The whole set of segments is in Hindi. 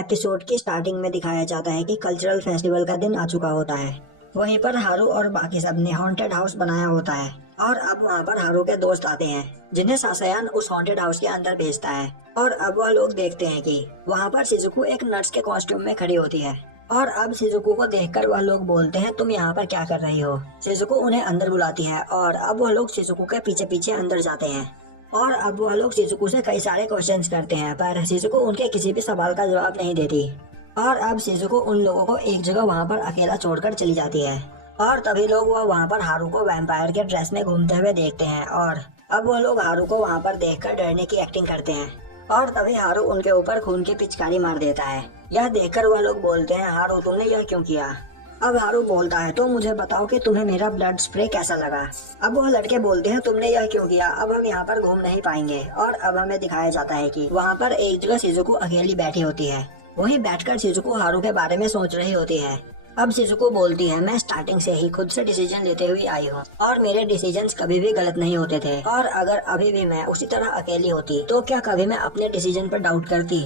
एपिसोड की स्टार्टिंग में दिखाया जाता है कि कल्चरल फेस्टिवल का दिन आ चुका होता है। वहीं पर हारू और बाकी सब ने हॉन्टेड हाउस बनाया होता है और अब वहाँ पर हारू के दोस्त आते हैं जिन्हें सासायान उस हॉन्टेड हाउस के अंदर भेजता है। और अब वह लोग देखते हैं कि वहाँ पर शिजुको एक नर्स के कॉस्ट्यूम में खड़ी होती है और अब शिजुको को देखकर वह लोग बोलते हैं तुम यहाँ पर क्या कर रही हो। शिजुको उन्हें अंदर बुलाती है और अब वह लोग शिजुको के पीछे पीछे अंदर जाते हैं और अब वह लोग शिजुको से कई सारे क्वेश्चंस करते हैं पर शिजुको उनके किसी भी सवाल का जवाब नहीं देती। और अब शिजुको उन लोगों को एक जगह वहाँ पर अकेला छोड़कर चली जाती है और तभी लोग वहाँ पर हारू को वैम्पायर के ड्रेस में घूमते हुए देखते हैं और अब वह लोग हारू को वहाँ पर देखकर डरने की एक्टिंग करते हैं और तभी हारू उनके ऊपर खून की पिचकारी मार देता है। यह देखकर वह लोग बोलते हैं हारू तुमने यह क्यों किया। अब हारू बोलता है तो मुझे बताओ कि तुम्हें मेरा ब्लड स्प्रे कैसा लगा। अब वह लड़के बोलते हैं तुमने यह क्यों किया, अब हम यहाँ पर घूम नहीं पाएंगे। और अब हमें दिखाया जाता है कि वहाँ पर एक जगह शिजुको अकेली बैठी होती है। वहीं बैठकर शिजुको हारू के बारे में सोच रही होती है। अब शिजुको बोलती है मैं स्टार्टिंग से ही खुद से डिसीजन लेते हुए आई हूँ और मेरे डिसीजंस कभी भी गलत नहीं होते थे और अगर अभी भी मैं उसी तरह अकेली होती तो क्या कभी मैं अपने डिसीजन पर डाउट करती।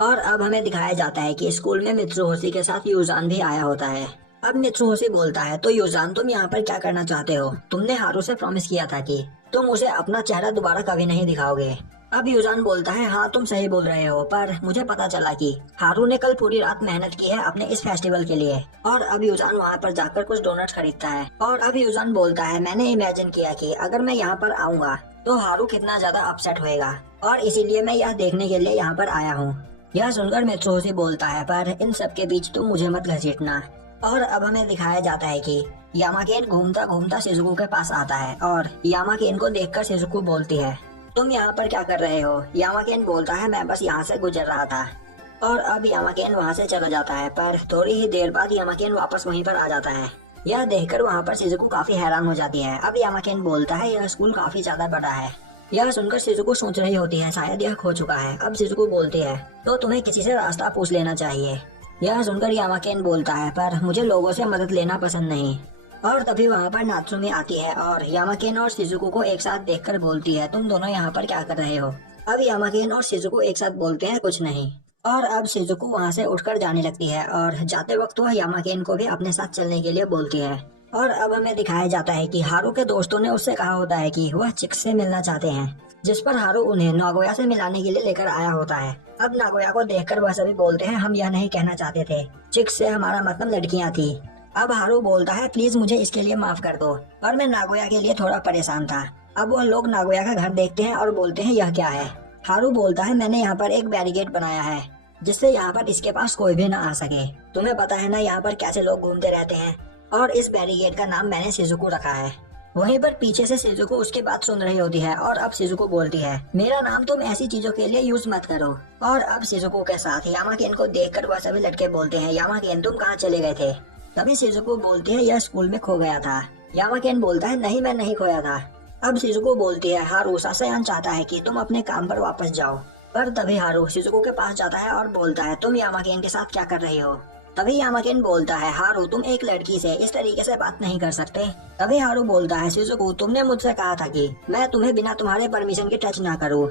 और अब हमें दिखाया जाता है कि स्कूल में मित्सुहोशी के साथ यूजान भी आया होता है। अब मित्सुहोशी बोलता है तो यूजान तुम यहाँ पर क्या करना चाहते हो, तुमने हारू से प्रॉमिस किया था कि तुम उसे अपना चेहरा दोबारा कभी नहीं दिखाओगे। अब यूजान बोलता है हाँ तुम सही बोल रहे हो पर मुझे पता चला कि हारू ने कल पूरी रात मेहनत की है अपने इस फेस्टिवल के लिए। और अब यूजान वहाँ पर जाकर कुछ डोनट्स खरीदता है और अब यूजान बोलता है मैंने इमेजिन किया कि अगर मैं यहाँ पर आऊँगा तो हारू कितना ज्यादा अपसेट होएगा और इसीलिए मैं यह देखने के लिए यहाँ पर आया हूँ। यह सुनकर मित्सुहोशी बोलता है पर इन सब के बीच तुम मुझे मत घसीटना। और अब हमें दिखाया जाता है कि यामाकेन घूमता घूमता शिजुको के पास आता है और यामाकेन को देखकर शिजुको बोलती है तुम यहाँ पर क्या कर रहे हो। यामाकेन बोलता है मैं बस यहाँ से गुजर रहा था। और अब यामाकेन वहाँ से चला जाता है पर थोड़ी ही देर बाद यामाकेन वापस वहीं पर आ जाता है। यह देखकर वहाँ पर शिजुको काफी हैरान हो जाती है। अब यामाकेन बोलता है यह स्कूल काफी ज्यादा बड़ा है। यह सुनकर शिजुको सोच रही होती है शायद यह खो चुका है। अब शिजुको बोलती है तो तुम्हें किसी से रास्ता पूछ लेना चाहिए। यह सुनकर यामाकेन बोलता है पर मुझे लोगों से मदद लेना पसंद नहीं। और तभी वहाँ पर नात्सुमी आती है और यामाकेन और शिजुको को एक साथ देखकर बोलती है तुम दोनों यहाँ पर क्या कर रहे हो। अब यामाकेन और शिजुको एक साथ बोलते हैं कुछ नहीं। और अब शिजुको वहाँ से उठकर जाने लगती है और जाते वक्त वह यामाकेन को भी अपने साथ चलने के लिए बोलती है। और अब हमें दिखाया जाता है कि हारू के दोस्तों ने उससे कहा होता है कि वह चिक्स से मिलना चाहते हैं जिस पर हारू उन्हें नागोया से मिलाने के लिए लेकर आया होता है। अब नागोया को देखकर वह सभी बोलते हैं हम यह नहीं कहना चाहते थे, चिक्स से हमारा मतलब लड़कियां थी। अब हारू बोलता है प्लीज मुझे इसके लिए माफ कर दो और मैं नागोया के लिए थोड़ा परेशान था। अब वह लोग नागोया का घर देखते हैं और बोलते हैं यह क्या है। हारू बोलता है मैंने यहाँ पर एक बैरिकेड बनाया है जिससे यहाँ पर इसके पास कोई भी न आ सके। तुम्हें पता है ना यहाँ पर कैसे लोग घूमते रहते हैं और इस बैरिकेड का नाम मैंने शिजुको रखा है। वहीं पर पीछे से शिजुको उसके बात सुन रही होती है और अब शिजुको बोलती है मेरा नाम तुम ऐसी चीजों के लिए यूज मत करो। और अब शिजुको के साथ यामाकेन को देखकर वह सभी लड़के बोलते हैं यामाकेन तुम कहाँ चले गए थे। तभी शिजुको बोलती है यह स्कूल में खो गया था। यामाकेन बोलता है नहीं मैं नहीं खोया था। अब शिजुको बोलती है हारू सासायान चाहता है कि तुम अपने काम पर वापस जाओ। पर तभी हारू शिजुको के पास जाता है और बोलता है तुम यामाकेन के साथ क्या कर रही हो। तभी यामाकेन बोलता है हारू तुम एक लड़की से इस तरीके से बात नहीं कर सकते। तभी हारू बोलता है शिजुको तुमने मुझसे कहा था कि मैं तुम्हें बिना तुम्हारे परमिशन के टच ना करूँ,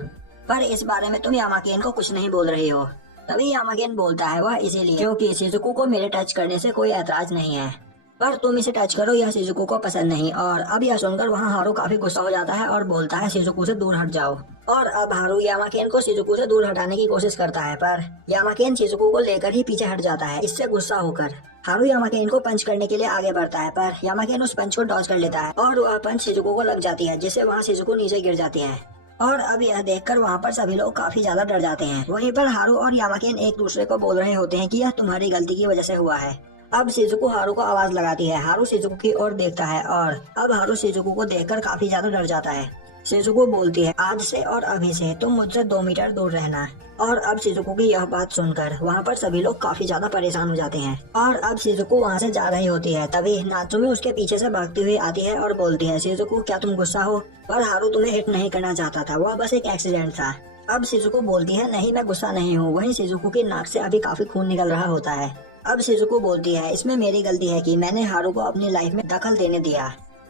पर इस बारे में तुम यामाकेन को कुछ नहीं बोल रही हो। तभी यामाकेन बोलता है वह इसीलिए क्योंकि शिजुको को मेरे टच करने से कोई ऐतराज नहीं है, पर तुम इसे टच करो यह शिजुको को पसंद नहीं। और अब यह सुनकर वहाँ हारू काफी गुस्सा हो जाता है और बोलता है शिजुको से दूर हट जाओ। और अब हारू यामाकेन को शिजुको से दूर हटाने की कोशिश करता है पर यामाकेन शिजुको को लेकर ही पीछे हट जाता है। इससे गुस्सा होकर हारू यामाकेन को पंच करने के लिए आगे बढ़ता है पर यामाकेन उस पंच को डॉज कर लेता है और वह पंच शिजुको को लग जाती है जिससे वहाँ शिजुको नीचे गिर जाती है। और अब यह देखकर वहाँ पर सभी लोग काफी ज्यादा डर जाते हैं। वहीं पर हारू और यामाकेन एक दूसरे को बोल रहे होते हैं कि यह तुम्हारी गलती की वजह से हुआ है। अब शिजुको हारू को आवाज लगाती है। हारू शिजुको की ओर देखता है और अब हारू शिजुको को देखकर काफी ज्यादा डर जाता है। शिजुको बोलती है आज से और अभी से तुम मुझसे 2 मीटर दूर रहना। और अब शिजुको की यह बात सुनकर वहाँ पर सभी लोग काफी ज्यादा परेशान हो जाते हैं। और अब शिजुको वहाँ से जा रही होती है तभी नात्सुमी उसके पीछे से भागती हुई आती है और बोलती है शिजुको क्या तुम गुस्सा हो, पर हारू तुम्हें हिट नहीं करना चाहता था, वह बस एक एक्सीडेंट था। अब शिजुको बोलती है नहीं मैं गुस्सा नहीं हूँ। वहीं शिजुको की नाक से अभी काफी खून निकल रहा होता है। अब शिजुको बोलती है इसमें मेरी गलती है कि मैंने हारू को अपनी लाइफ में दखल देने दिया,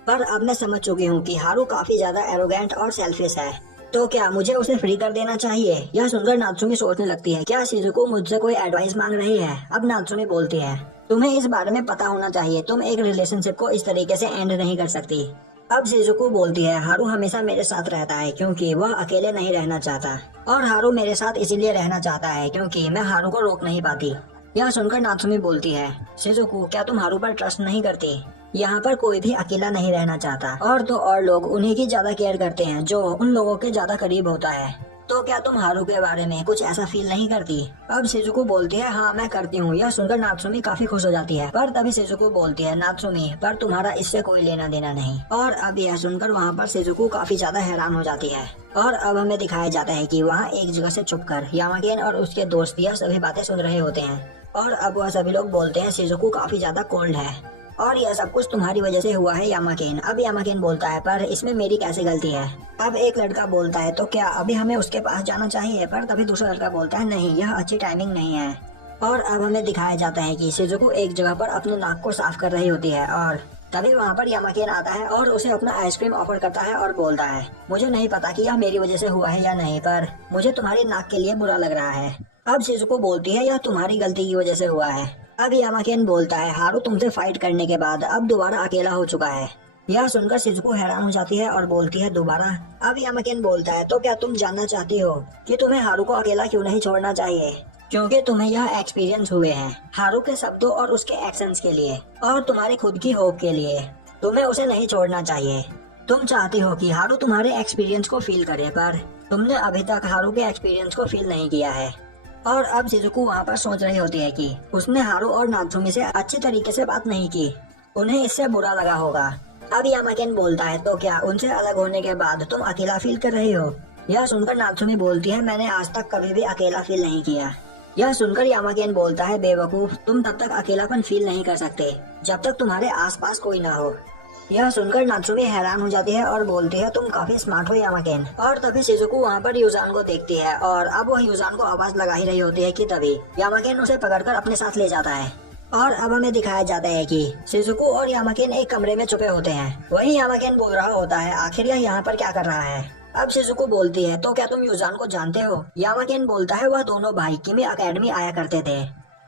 पर अब मैं समझ चुकी हूँ कि हारू काफी ज्यादा एरोगेंट और सेल्फिश है। तो क्या मुझे उसे फ्री कर देना चाहिए? यह सुनकर नात्सुमी सोचने लगती है, क्या शिजुको मुझसे कोई एडवाइस मांग रही है? अब नात्सुमी बोलती है, तुम्हें इस बारे में पता होना चाहिए, तुम एक रिलेशनशिप को इस तरीके से एंड नहीं कर सकती। अब शिजुको बोलती है, हारू हमेशा मेरे साथ रहता है क्योंकि वह अकेले नहीं रहना चाहता, और हारू मेरे साथ इसीलिए रहना चाहता है क्योंकि मैं हारू को रोक नहीं पाती। यह सुनकर नात्सुमी बोलती है, शिजुको क्या तुम हारू पर ट्रस्ट नहीं करती? यहाँ पर कोई भी अकेला नहीं रहना चाहता, और तो और लोग उन्हीं की ज्यादा केयर करते हैं जो उन लोगों के ज्यादा करीब होता है। तो क्या तुम हारू के बारे में कुछ ऐसा फील नहीं करती? अब शिजुको बोलती है, हाँ मैं करती हूँ। यह सुनकर नात्सुमी काफी खुश हो जाती है, पर तभी शिजुको बोलती है, नात्सुमी पर तुम्हारा इससे कोई लेना देना नहीं। और अब यह सुनकर वहाँ पर शिजुको काफी ज्यादा हैरान हो जाती है। और अब हमें दिखाया जाता है कि वहाँ एक जगह से छुपकर यामाकेन और उसके दोस्त यह सभी बातें सुन रहे होते हैं। और अब वह सभी लोग बोलते हैं, शिजुको काफी ज्यादा कोल्ड है और यह सब कुछ तुम्हारी वजह से हुआ है यामाकेन। अब यामाकेन बोलता है, पर इसमें मेरी कैसे गलती है? अब एक लड़का बोलता है, तो क्या अभी हमें उसके पास जाना चाहिए? पर तभी दूसरा लड़का बोलता है, नहीं यह अच्छी टाइमिंग नहीं है। और अब हमें दिखाया जाता है कि शिजुको एक जगह पर अपने नाक को साफ कर रही होती है, और तभी वहाँ पर यामाकेन आता है और उसे अपना आइसक्रीम ऑफर करता है और बोलता है, मुझे नहीं पता कि यह मेरी वजह से हुआ है या नहीं, पर मुझे तुम्हारी नाक के लिए बुरा लग रहा है। अब शिजुको बोलती है, यह तुम्हारी गलती की वजह से हुआ है। अब यामाकेन बोलता है, हारू तुमसे फाइट करने के बाद अब दोबारा अकेला हो चुका है। यह सुनकर शिजुको हैरान हो जाती है और बोलती है, दोबारा? अब यामाकेन बोलता है, तो क्या तुम जानना चाहती हो कि तुम्हें हारू को अकेला क्यों नहीं छोड़ना चाहिए? क्योंकि तुम्हें यह एक्सपीरियंस हुए हैं हारू के शब्दों और उसके एक्शंस के लिए, और तुम्हारी खुद की होप के लिए। तुम्हें उसे नहीं छोड़ना चाहिए। तुम चाहती हो कि हारू तुम्हारे एक्सपीरियंस को फील करे, पर तुमने अभी तक हारू के एक्सपीरियंस को फील नहीं किया है। और अब शिजुको वहाँ पर सोच रही होती है कि उसने हारू और नात्सुमी से अच्छी तरीके से बात नहीं की, उन्हें इससे बुरा लगा होगा। अब यामाकेन बोलता है, तो क्या उनसे अलग होने के बाद तुम अकेला फील कर रही हो? यह सुनकर नात्सुमी बोलती है, मैंने आज तक कभी भी अकेला फील नहीं किया। यह सुनकर यामाकेन बोलता है, बेवकूफ, तुम तब तक अकेलापन फील नहीं कर सकते जब तक तुम्हारे आसपास कोई ना हो। यह सुनकर नात्सुमी हैरान हो जाती है और बोलती है, तुम काफी स्मार्ट हो यामाकेन। और तभी शिजुको वहाँ पर यूजान को देखती है, और अब वह यूजान को आवाज लगा ही रही होती है कि तभी यामाकेन उसे पकड़कर अपने साथ ले जाता है। और अब हमें दिखाया जाता है कि शिजुको और यामाकेन एक कमरे में छुपे होते हैं। वहीं यामाकेन बोल रहा होता है, आखिर यह यहाँ पर क्या कर रहा है? अब शिजुको बोलती है, तो क्या तुम यूजान को जानते हो? यामाकेन बोलता है, वह दोनों भाई किमी अकेडमी आया करते थे।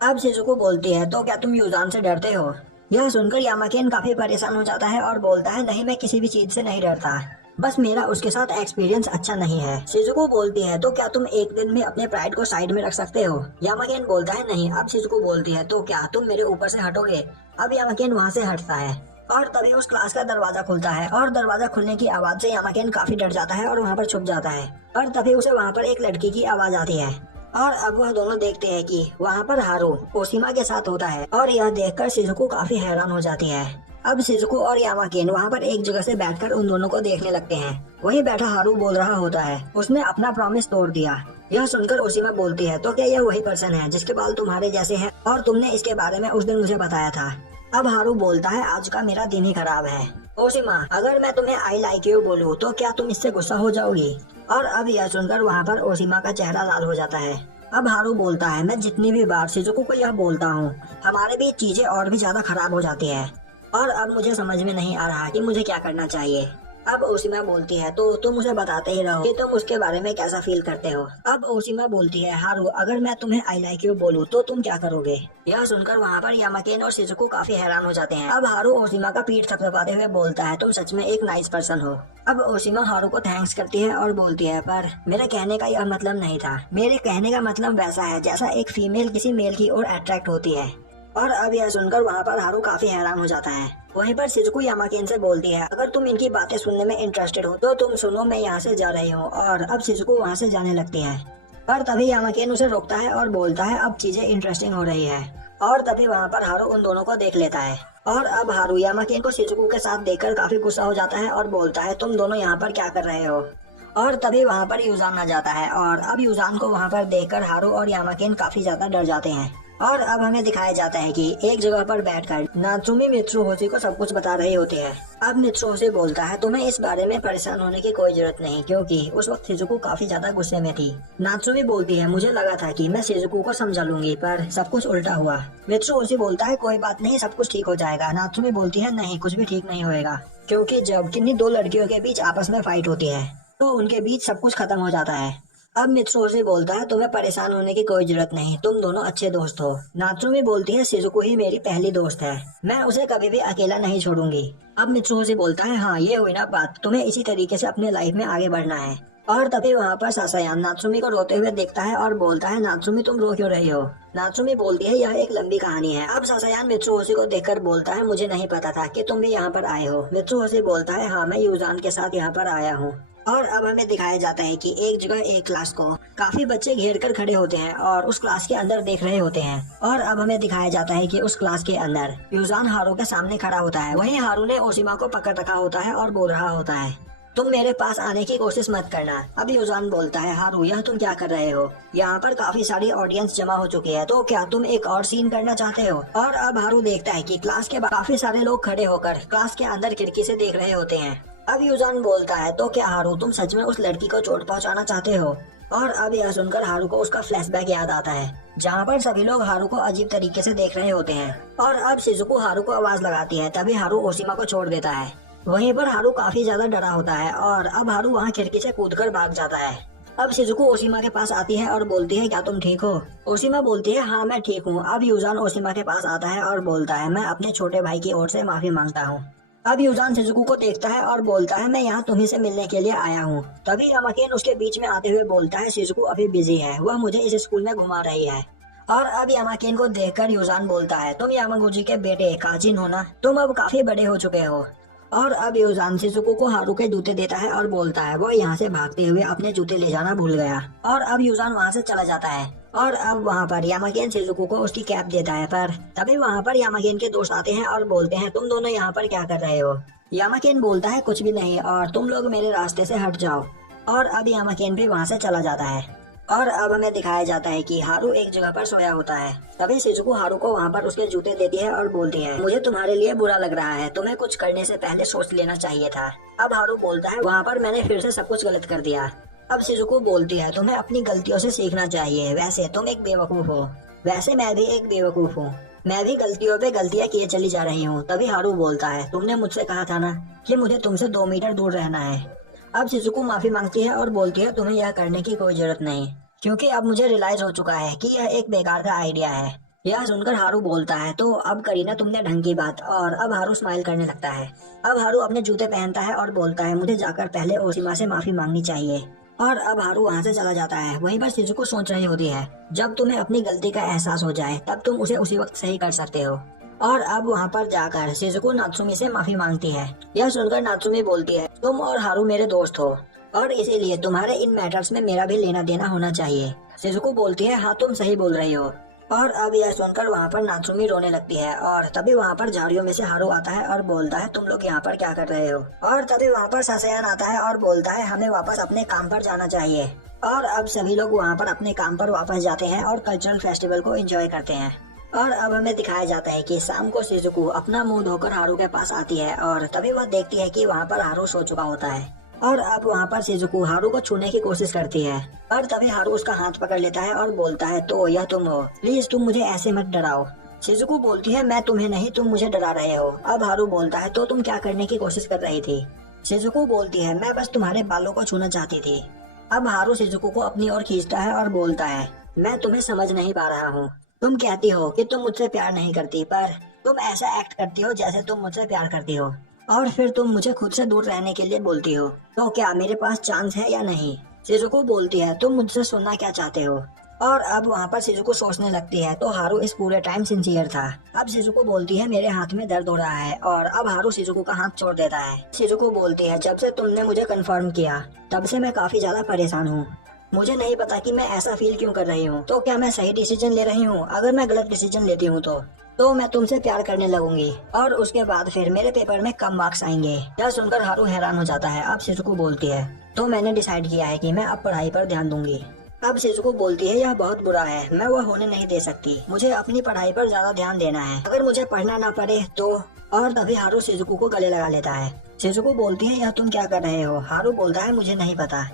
अब शिजुको बोलती है, तो क्या तुम यूजान से डरते हो? यह सुनकर यामाकेन काफी परेशान हो जाता है और बोलता है, नहीं मैं किसी भी चीज से नहीं डरता, बस मेरा उसके साथ एक्सपीरियंस अच्छा नहीं है। शिजुको बोलती है, तो क्या तुम एक दिन में अपने प्राइड को साइड में रख सकते हो? यामाकेन बोलता है, नहीं। अब शिजुको बोलती है, तो क्या तुम मेरे ऊपर से हटोगे? अब यामाकेन वहाँ से हटता है, और तभी उस क्लास का दरवाजा खुलता है, और दरवाजा खुलने की आवाज से यामाकेन काफी डर जाता है और वहाँ पर छुप जाता है। और तभी उसे वहाँ पर एक लड़की की आवाज आती है, और अब वह दोनों देखते हैं कि वहाँ पर हारू ओशिमा के साथ होता है, और यह देखकर शिजुको काफी हैरान हो जाती है। अब शिजुको और यामाकेन वहाँ पर एक जगह से बैठकर उन दोनों को देखने लगते हैं। वहीं बैठा हारू बोल रहा होता है, उसने अपना प्रॉमिस तोड़ दिया। यह सुनकर ओशिमा बोलती है, तो क्या यह वही पर्सन है जिसके बाल तुम्हारे जैसे हैं और तुमने इसके बारे में उस दिन मुझे बताया था? अब हारू बोलता है, आज का मेरा दिन ही खराब है। ओशिमा, अगर मैं तुम्हें आई लाइक यू बोलूं तो क्या तुम इससे गुस्सा हो जाओगी? और अब यह सुनकर वहाँ पर ओशिमा का चेहरा लाल हो जाता है। अब हारू बोलता है, मैं जितनी भी बार शिजुको को यह बोलता हूँ, हमारे बीच चीजें और भी ज्यादा खराब हो जाती है, और अब मुझे समझ में नहीं आ रहा कि मुझे क्या करना चाहिए। अब ओशिमा बोलती है, तो तुम मुझे बताते ही रहो कि तुम उसके बारे में कैसा फील करते हो। अब ओशिमा बोलती है, हारू, अगर मैं तुम्हें आई लाइक यू बोलूं तो तुम क्या करोगे? यह सुनकर वहाँ पर यामाकेन और शिजुको काफी हैरान हो जाते हैं। अब हारू ओशिमा का पीठ थपथपाते हुए बोलता है, तुम सच में एक नाइस पर्सन हो। अब ओशिमा हारू को थैंक्स करती है और बोलती है, पर मेरे कहने का यह मतलब नहीं था। मेरे कहने का मतलब वैसा है जैसा एक फीमेल किसी मेल की ओर अट्रैक्ट होती है। और अब यह सुनकर वहाँ पर हारू काफी हैरान हो जाता है। वहीं पर शिजुको यामाकेन से बोलती है, अगर तुम इनकी बातें सुनने में इंटरेस्टेड हो तो तुम सुनो, मैं यहाँ से जा रही हूँ। और अब शिजुको वहाँ से जाने लगती है, पर तभी यामाकेन उसे रोकता है और बोलता है, अब चीजें इंटरेस्टिंग हो रही है। और तभी वहाँ पर हारू उन दोनों को देख लेता है, और अब हारू यामाकेन को शिजुको के साथ देखकर काफी गुस्सा हो जाता है और बोलता है, तुम दोनों यहाँ पर क्या कर रहे हो? और तभी वहाँ पर यूजान आ जाता है, और अब यूजान को वहाँ पर देखकर हारू और यामाकेन काफी ज्यादा डर जाते हैं। और अब हमें दिखाया जाता है कि एक जगह पर बैठकर नात्सुमी मित्सुहोशी को सब कुछ बता रही होती है। अब मित्सुहोशी बोलता है, तुम्हें इस बारे में परेशान होने की कोई जरूरत नहीं, क्योंकि उस वक्त शिजुको काफी ज्यादा गुस्से में थी। नात्सुमी बोलती है, मुझे लगा था कि मैं शिजुको को समझा लूंगी, पर सब कुछ उल्टा हुआ। मित्सुहोशी बोलता है, कोई बात नहीं, सब कुछ ठीक हो जाएगा। नात्सुमी बोलती है, नहीं, कुछ भी ठीक नहीं होएगा, क्योंकि जब किन्हीं दो लड़कियों के बीच आपस में फाइट होती है तो उनके बीच सब कुछ खत्म हो जाता है। अब मित्सुओशी बोलता है तुम्हें परेशान होने की कोई जरूरत नहीं, तुम दोनों अच्छे दोस्त हो। नात्सुमी बोलती है शिजुको ही मेरी पहली दोस्त है, मैं उसे कभी भी अकेला नहीं छोड़ूंगी। अब मित्सुओशी बोलता है हाँ ये हुई ना बात, तुम्हें इसी तरीके से अपने लाइफ में आगे बढ़ना है। और तभी वहाँ पर सासायान नात्सुमी को रोते हुए देखता है और बोलता है नात्सुमी तुम रो क्यों रही हो। नात्सुमी बोलती है यह एक लंबी कहानी है। अब सासायान मित्सुओशी को देखकर बोलता है मुझे नहीं पता था कि तुम भी यहाँ पर आए हो। मित्सुओशी बोलता है हाँ मैं यूजान के साथ यहाँ पर आया हूँ। और अब हमें दिखाया जाता है कि एक जगह एक क्लास को काफी बच्चे घेर कर खड़े होते हैं और उस क्लास के अंदर देख रहे होते हैं। और अब हमें दिखाया जाता है कि उस क्लास के अंदर यूजान हारू के सामने खड़ा होता है। वहीं हारू ने ओशिमा को पकड़ रखा होता है और बोल रहा होता है तुम मेरे पास आने की कोशिश मत करना। अब यूजान बोलता है हारू यह तुम क्या कर रहे हो, यहाँ पर काफी सारी ऑडियंस जमा हो चुकी है, तो क्या तुम एक और सीन करना चाहते हो। और अब हारू देखता है कि क्लास के काफी सारे लोग खड़े होकर क्लास के अंदर खिड़की से देख रहे होते हैं। अब यूजान बोलता है तो क्या हारू तुम सच में उस लड़की को चोट पहुंचाना चाहते हो। और अब यह सुनकर हारू को उसका फ्लैशबैक याद आता है जहाँ पर सभी लोग हारू को अजीब तरीके से देख रहे होते हैं। और अब शिजुको हारू को आवाज लगाती है, तभी हारू ओशिमा को छोड़ देता है। वहीं पर हारू काफी ज्यादा डरा होता है और अब हारू वहाँ खिड़की से कूदकर भाग जाता है। अब शिजुको ओशिमा के पास आती है और बोलती है क्या तुम ठीक हो। ओशिमा बोलती है हाँ मैं ठीक हूँ। अब यूजान ओशिमा के पास आता है और बोलता है मैं अपने छोटे भाई की ओर से माफी मांगता हूँ। अब यूजान शिजुको को देखता है और बोलता है मैं यहाँ तुम्ही से मिलने के लिए आया हूँ। तभी अमाकेन उसके बीच में आते हुए बोलता है शिजुको अभी बिजी है, वह मुझे इस स्कूल में घुमा रही है। और अब यामाकेन को देखकर यूजान बोलता है तुम यामागुची के बेटे काजिन हो ना, तुम अब काफी बड़े हो चुके हो। और अब यूजान शिजुको को हारू के जूते देता है और बोलता है वो यहाँ से भागते हुए अपने जूते ले जाना भूल गया। और अब यूजान वहाँ से चला जाता है। और अब वहाँ पर यामाकेन शिजुको को उसकी कैप देता है, पर तभी वहाँ पर यामाकेन के दोस्त आते हैं और बोलते हैं तुम दोनों यहाँ पर क्या कर रहे हो। यामाकेन बोलता है कुछ भी नहीं और तुम लोग मेरे रास्ते से हट जाओ। और अब यामाकेन भी वहाँ से चला जाता है। और अब हमें दिखाया जाता है कि हारू एक जगह पर सोया होता है। तभी शिजुको हारू को वहाँ पर उसके जूते देती है और बोलती है मुझे तुम्हारे लिए बुरा लग रहा है, तुम्हें कुछ करने से पहले सोच लेना चाहिए था। अब हारू बोलता है वहाँ पर मैंने फिर से सब कुछ गलत कर दिया। अब शिजुको बोलती है तुम्हें अपनी गलतियों से सीखना चाहिए, वैसे तुम एक बेवकूफ हो। वैसे मैं भी एक बेवकूफ हूँ, मैं भी गलतियों पे गलतियाँ किए चली जा रही हूँ। तभी हारू बोलता है तुमने मुझसे कहा था ना कि मुझे तुमसे 2 मीटर दूर रहना है। अब शिजुको माफी मांगती है और बोलती है तुम्हें यह करने की कोई जरूरत नहीं, क्योंकि अब मुझे रियलाइज हो चुका है कि यह एक बेकार का आइडिया है। यह सुनकर हारू बोलता है तो अब करी ना तुमने ढंग की बात। और अब हारू स्माइल करने लगता है। अब हारू अपने जूते पहनता है और बोलता है मुझे जाकर पहले ओशिमा से माफी मांगनी चाहिए। और अब हारू वहाँ से चला जाता है। वहीं पर शिजुको सोच रही होती है जब तुम्हें अपनी गलती का एहसास हो जाए तब तुम उसे उसी वक्त सही कर सकते हो। और अब वहाँ पर जाकर शिजुको नात्सुमी से माफी मांगती है। यह सुनकर नात्सुमी बोलती है तुम और हारू मेरे दोस्त हो और इसीलिए तुम्हारे इन मैटर्स में मेरा भी लेना देना होना चाहिए। शिजुको बोलती है हाँ तुम सही बोल रही हो। और अब यह सुनकर वहाँ पर नात्सुमी रोने लगती है। और तभी वहाँ पर झाड़ियों में से हारू आता है और बोलता है तुम लोग यहाँ पर क्या कर रहे हो। और तभी वहाँ पर सासायान आता है और बोलता है हमें वापस अपने काम पर जाना चाहिए। और अब सभी लोग वहाँ पर अपने काम पर वापस जाते हैं और कल्चरल फेस्टिवल को एंजॉय करते हैं। और अब हमें दिखाया जाता है कि शाम को शिजुको अपना मुंह धोकर हारू के पास आती है और तभी वह देखती है कि वहाँ पर हारू सो चुका होता है। और अब वहाँ पर शिजुको हारू को छूने की कोशिश करती है और तभी हारू उसका हाथ पकड़ लेता है और बोलता है तो यह तुम हो, प्लीज तुम मुझे ऐसे मत डराओ। शिजुको बोलती है मैं तुम्हें नहीं, तुम मुझे डरा रहे हो। अब हारू बोलता है तो तुम क्या करने की कोशिश कर रही थी। शिजुको बोलती है मैं बस तुम्हारे बालों को छूना चाहती थी। अब हारू शिजुको को अपनी ओर खींचता है और बोलता है मैं तुम्हें समझ नहीं पा रहा हूँ। तुम कहती हो कि तुम मुझसे प्यार नहीं करती, पर तुम ऐसा एक्ट करती हो जैसे तुम मुझसे प्यार करती हो और फिर तुम मुझे खुद से दूर रहने के लिए बोलती हो। तो क्या मेरे पास चांस है या नहीं। शिजुको बोलती है तुम मुझसे सुनना क्या चाहते हो। और अब वहाँ पर शिजुको सोचने लगती है तो हारू इस पूरे टाइम सिंसियर था। अब शिजुको बोलती है मेरे हाथ में दर्द हो रहा है और अब हारू शिजुको का हाथ छोड़ देता है। शिजुको बोलती है जब से तुमने मुझे कंफर्म किया तब से मैं काफी ज्यादा परेशान हूँ, मुझे नहीं पता कि मैं ऐसा फील क्यों कर रही हूँ। तो क्या मैं सही डिसीजन ले रही हूँ। अगर मैं गलत डिसीजन लेती हूँ तो मैं तुमसे प्यार करने लगूंगी और उसके बाद फिर मेरे पेपर में कम मार्क्स आएंगे। यह सुनकर हारू हैरान हो जाता है। अब शिजुको बोलती है तो मैंने डिसाइड किया है कि मैं अब पढ़ाई पर ध्यान दूंगी। अब शिजुको बोलती है यह बहुत बुरा है, मैं वह होने नहीं दे सकती, मुझे अपनी पढ़ाई पर ज्यादा ध्यान देना है, अगर मुझे पढ़ना ना पड़े तो। और तभी हारू शिजुको को गले लगा लेता है। शिजुको बोलती है यह तुम क्या कर रहे हो। हारू बोलता है मुझे नहीं पता।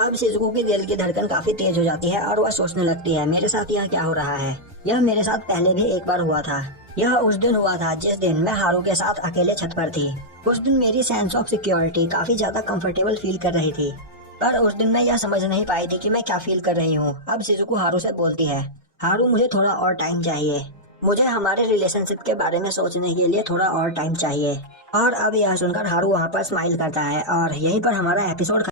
अब शिजुको की दिल की धड़कन काफी तेज हो जाती है और वह सोचने लगती है मेरे साथ यह क्या हो रहा है। यह मेरे साथ पहले भी एक बार हुआ था। यह उस दिन हुआ था जिस दिन मैं हारू के साथ अकेले छत पर थी। उस दिन मेरी सेंस ऑफ सिक्योरिटी काफी ज्यादा कंफर्टेबल फील कर रही थी। पर उस दिन मैं यह समझ नहीं पाई थी कि मैं क्या फील कर रही हूँ। अब शिजुको हारू से बोलती है, हारू मुझे थोड़ा और टाइम चाहिए, मुझे हमारे रिलेशनशिप के बारे में सोचने के लिए थोड़ा और टाइम चाहिए। और अब यह सुनकर हारू वहाँ पर स्माइल करता है और यहीं पर हमारा एपिसोड